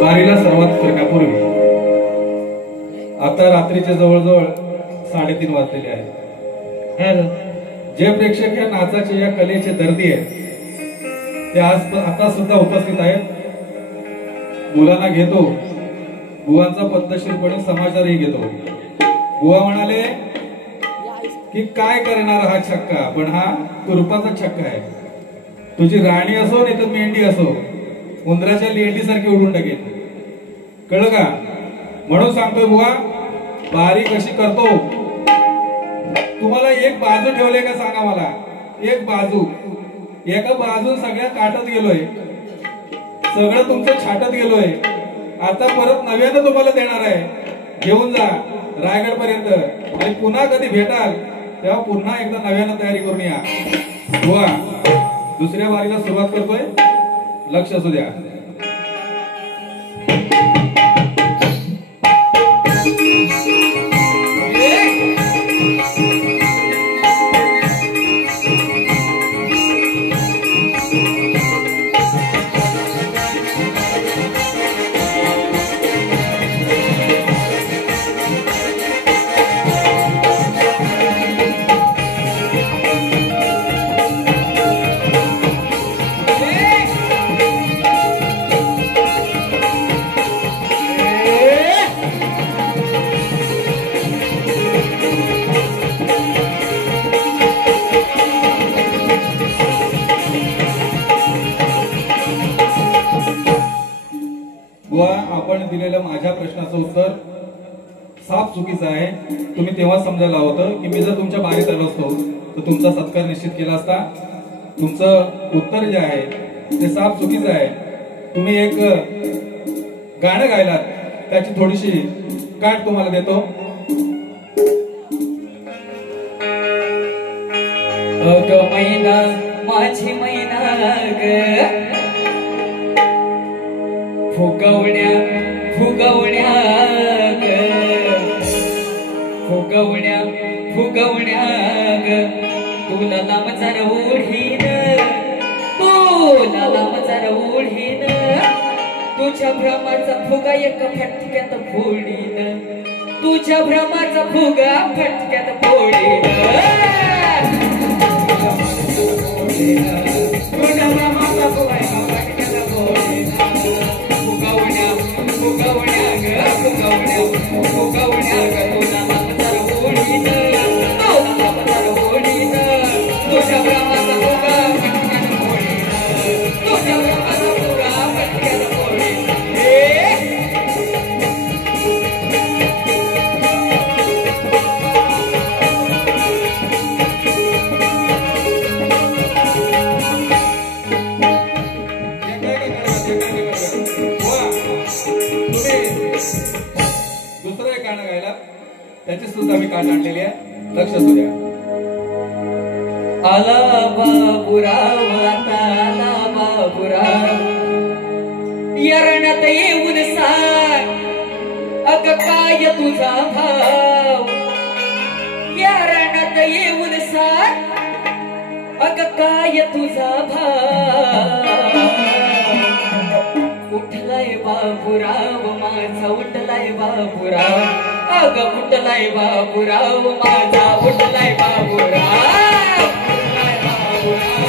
वारीला सर्वात फरकापूर्वी आता रात्रीच्या जवळजवळ 3:30 वाजलेले आहेत. जे प्रेक्षक या नाचाचे या कलेचे दर्दी आहेत ते आज आता सुद्धा उपस्थित आहेत. मुलांना घेतो, बुवांचा पद्धतशीरपणे समाचारही घेतो. बुवा म्हणाले की काय करणार हा छक्का, पण हा तुरुपाचा छक्का आहे. तुझी राणी असो नाही तर मेंढी असो, उंदराच्या लेंडी सारखी उडून टाकेल. कळलं का? म्हणून सांगतोय बुवा, बारी कशी करतो. तुम्हाला एक बाजू ठेवले का सांगा मला. एक बाजू, एका बाजून सगळ्या काटत गेलोय, सगळं तुमचं छाटत गेलोय. आता परत नव्यानं तुम्हाला देणार आहे. घेऊन जा रायगड पर्यंत आणि पुन्हा कधी भेटाल तेव्हा पुन्हा एकदा नव्यानं तयारी करून या. बुवा दुसऱ्या वारीला सुरुवात करतोय, लक्ष असू द्या. आपण दिलेल्या माझ्या प्रश्नाचं उत्तर साफ चुकीचं आहे. तुम्ही तेव्हा समजायला होतं की मी जर तुमच्या बारीत आलो असतो तर तुमचा सत्कार निश्चित केला असता. तुमचं उत्तर जे आहे ते साफ चुकीचं आहे. तुम्ही एक गाणं गायलात, त्याची थोडीशी काट तुम्हाला देतो. अगं मैना माझी मैना ग, फुगवण्या फुगवण्या ग, फुगवण्या फुगवण्या ग, तुला लांबचार ओढीन, तुला लांबचार ओढीन, तुझ्या भ्रमाचा फुगा एका फटक्यात फोडीन, तुझ्या भ्रमाचा फुगा फटक्यात फोडीन, तुझ्या भ्रमाचा फुगा एका फटक्यात फोडीन. फुगवण्या फुगवण्या ग, फुगवण्या फुगवण्या ग, तुला लांबचार ओढीन, तुला लांबचार ओढीन, तुझ्या भ्रमाचा फुगा फटक्यात फोडीन, तुझ्या भ्रमाचा फुगा फटक्यात फोडीन. दुसरं एक गाणं गायला, त्याची सुद्धा मी काट आणलेली आहे, लक्ष असू द्या. आला बाबुराव, आता आला बाबुराव, येरण्यात येऊन सांग अग काय तुझा भाव, येरण्यात येऊन सांग अग काय तुझा भाव. उठलाय बाबुराव माझा, उठलाय बाबुराव, अग उठलाय बाबुराव माझा, उठलाय बाबुराव, उठलाय बाबुराव, उठलाय बाबुराव,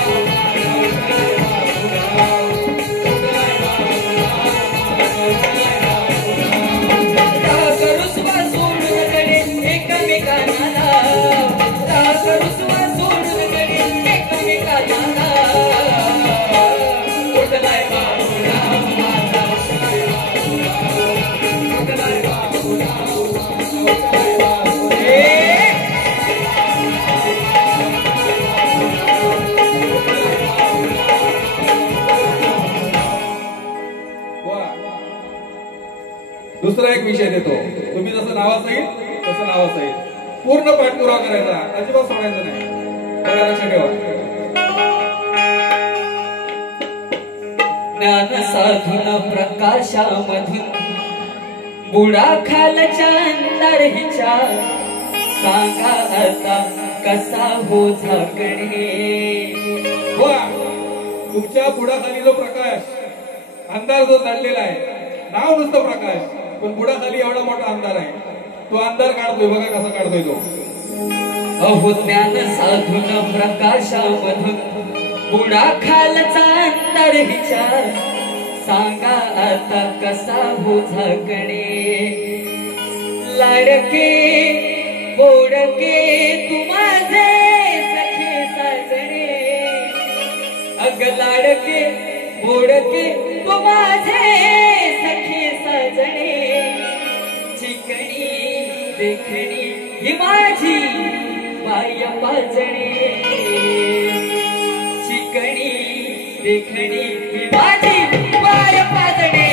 उठलाय बाबुराव. रुसवा सोडून गडे एकमेकांना लाव, रुसवा सोडून गडे एकमेकांना लाव. उठलाय बाबुराव माझा, उठलाय बाबुराव, उठलाय बाबुराव. दुसरा एक विषय देतो. तुम्ही जसं नावाचं येईल तसं नावाचं येईल. पूर्ण पाठपुरावा करायचा, अजिबात सोडायचं नाही. बघा लक्षात ठेवा. ज्ञान साधून प्रकाशामधून बुडा खालच्या अंधार हिच्या, सांगा आता कसा हो झाकणे. तुमच्या बुडाखाली जो प्रकाश अंधार जो दडलेला आहे, नाव नुसतं प्रकाश, पण बुडाखाली एवढा मोठा अंधार आहे. तो अंधार काढतोय, बघा कसा काढतोय तो. अहो ज्ञान साधून प्रकाशामधून बुडाखालचा अंधार विचार सांगा आता कसा हो झाकणे. लाडके बोडके तू माझे सखे साजणे, अग लाडके बोडके तू माझे सखे साजणे. चिकणी देखणी ही माझी बाय पाजणे, चिकणी देखणी ही माझी बाय पाजणे.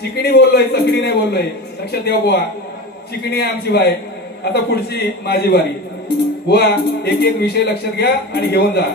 चिकणी बोललोय, चकणी नाही बोललोय. लक्षात ठेवा बुवा, चिकणी आहे आमची बाय. आता पुढची माझी बारी. बुवा एक एक विषय लक्षात घ्या आणि घेऊन जा.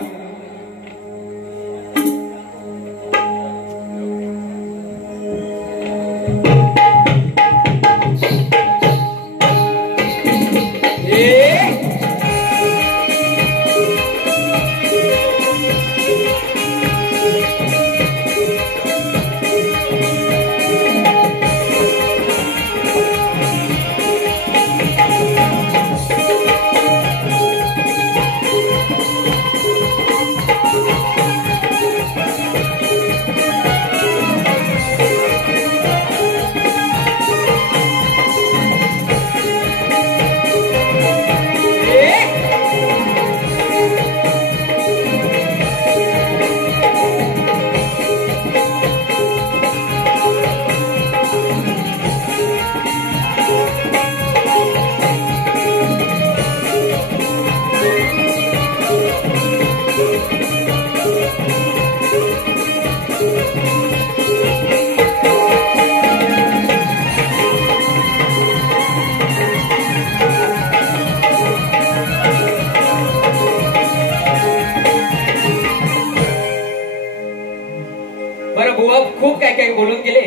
खूप काय काय बोलून गेले.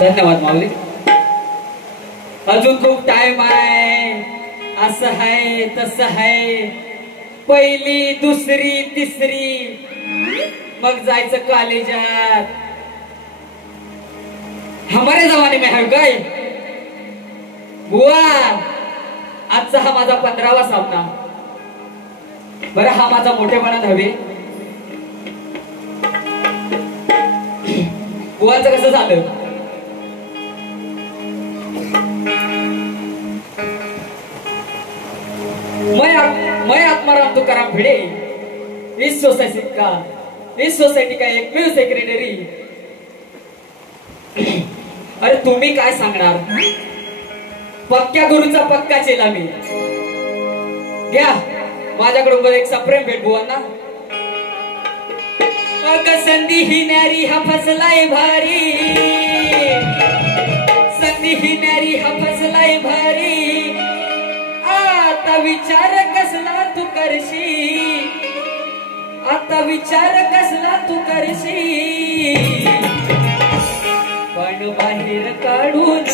धन्यवाद माऊली. अजून खूप टाइम आहे. असं आहे तसं आहे. पहिली दुसरी तिसरी मग जायचं कॉलेजात. हमारे जमाने में है काय बुवा. आजचा हा माझा 15वा सामना. बरं हा माझा मोठेपणा हवे. बुवाचं कसं झालं. मैं आत्माराम तुकाराम भिडे इस सोसायटी का एकमेव सेक्रेटरी. अरे तुम्ही काय सांगणार. पक्क्या गुरुचा पक्का चेला मी. घ्या माझ्याकडून एक सप्रेम भेट बुवांना. संधी ही न्यारी हा फसलाय भारी. संधी ही न्यारी हा फसलाय भारी. आता विचार कसला तू करशी. आता विचार कसला तू करशी. पण बाहेर काढून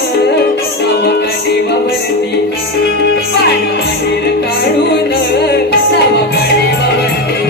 सावकाशेवावरती. पण बाहेर काढून सावकाशेवावरती.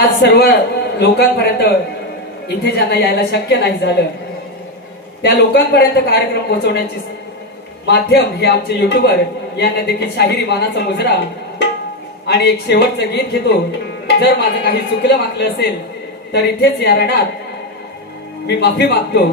आज सर्व लोकांपर्यंत इथे ज्यांना यायला शक्य नाही झालं त्या लोकांपर्यंत कार्यक्रम पोहोचवण्याची माध्यम हे आमचे युट्यूबर यांना देखील शाहिरी मानाचा मुजरा आणि एक शेवटचं गीत घेतो. जर माझं काही चुकलं मागलं असेल तर इथेच या रणात मी माफी मागतो.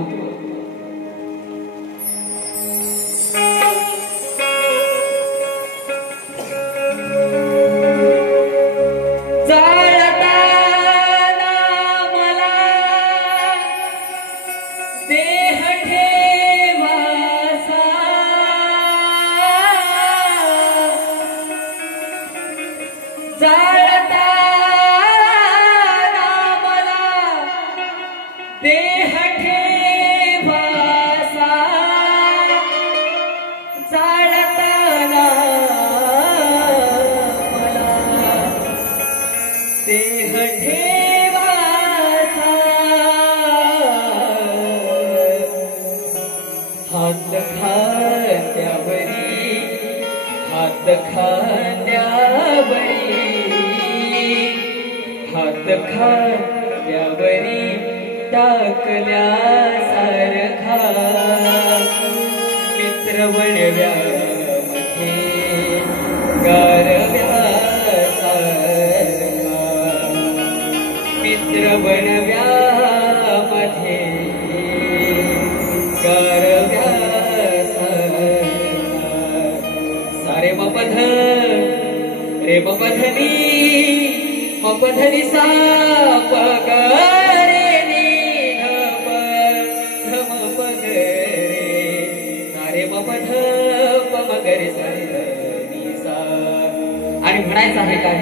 आणि म्हणायचं आहे काय,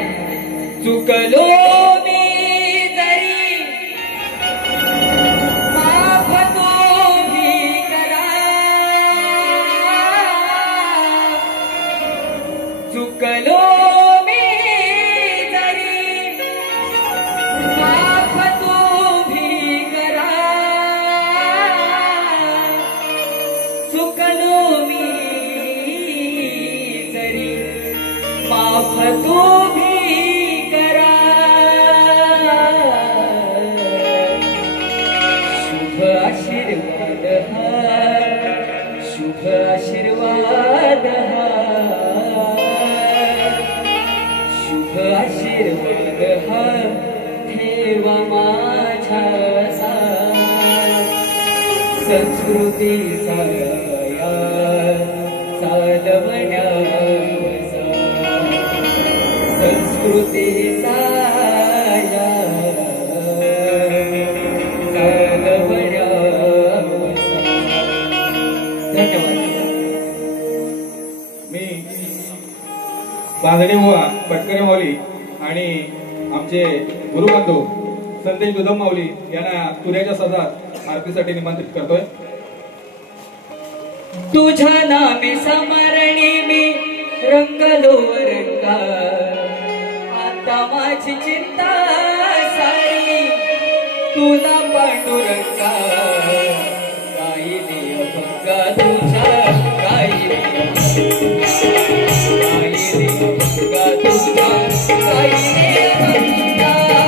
चुकलो मी जरी माफ तुम्ही करा, चुकलो मी जरी माफ तुम्ही करा चुकलो मी जरी माफ तुम्ही करा शुभ आशीर्वाद हा शुभ आशीर्वाद हा शुभ आशीर्वाद हा ठेवा माझ्या संस्कृतीचा या चालवण्या संस्कृतीचा या चालवण्या धन्यवाद. मी बांधणे बुवा पटकरे माऊली आणि आमचे गुरुबंधू संदेश गुदम माऊली यांना तुऱ्याच्या सदात आरतीसाठी निमंत्रित करतोय. तुझ्या नामे समरणी मी रंगलो रंगा आता माझी चिंता सारी तुला पांडुरंगा काही देव भंगा तुझ्या काही देव भंगा तुझ्या काही देव भंगा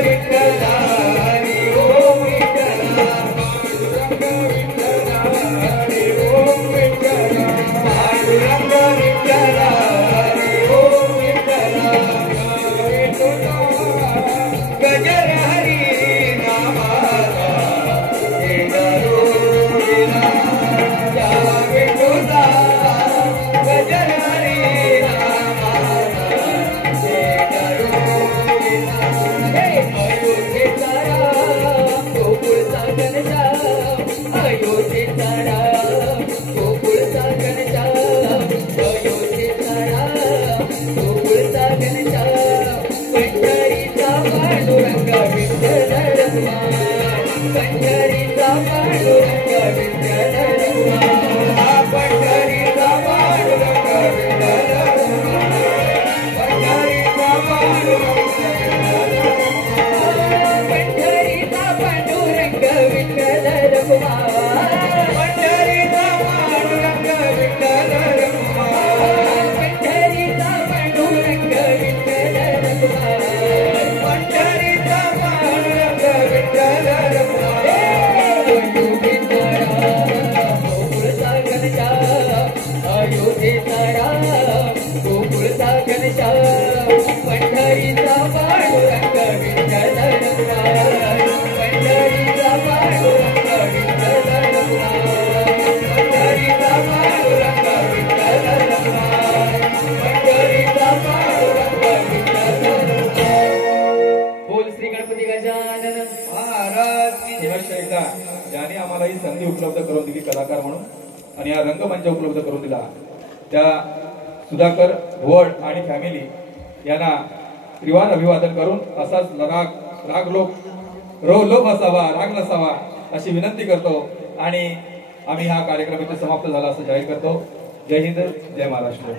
विठ्ठला हरी ओम विठ्ठला हरी ओम विठ्ठला पांडुरंग विठ्ठला हरी ओम विठ्ठला गजर हरी नामाचा हे दारुला या विठुला गजर हरी नामाचा हे दारुला अयोध्येचा राम गोकुळचा घनश्याम अयोध्येचा राम गोकुळचा घनश्याम अयोध्येचा राम गोकुळचा घनश्याम पंढरीचा पांडुरंग विठ्ठल रघुनाथ पंढरीचा पांडुरंग विठ्ठल रघुनाथ पंढरीचा पांडुरंग विठ्ठल रघुनाथ पंढरीचा पांडुरंग पंढरीचा पांडुरंग विठ्ठल रघुनाथ पंढरीचा पांडुरंग विठ्ठल रघुनाथ पंढरीचा पांडुरंग विठ्ठल रघुनाथ पंढरीचा पांडुरंग विठ्ठल रघुनाथ अयोध्येचा राम गोकुळचा घनश्याम अयोध्येचा राम गोकुळचा घनश्याम पंढरीचा पांडुरंग विठ्ठल रघुनाथ पंढरीचा पांडुरंग विठ्ठल रघुनाथ पंढरीचा पांडुरंग विठ्ठल रघुनाथ पंढरीचा पांडुरंग विठ्ठल रघुनाथ बोल श्री गणपती गजानन महाराज की जय. पुनश्च एकदा ज्याने आम्हाला ही संधी उपलब्ध करून दिली कलाकार म्हणून आणि हा रंगमंच उपलब्ध करून दिला त्या सुधाकर भोवड आणि फॅमिली यांना त्रिवार अभिवादन करून असाच राग लोभ असावा राग नसावा अशी विनंती करतो आणि आम्ही हा कार्यक्रम इथे समाप्त झाला असं जाहीर करतो. जय हिंद जय महाराष्ट्र.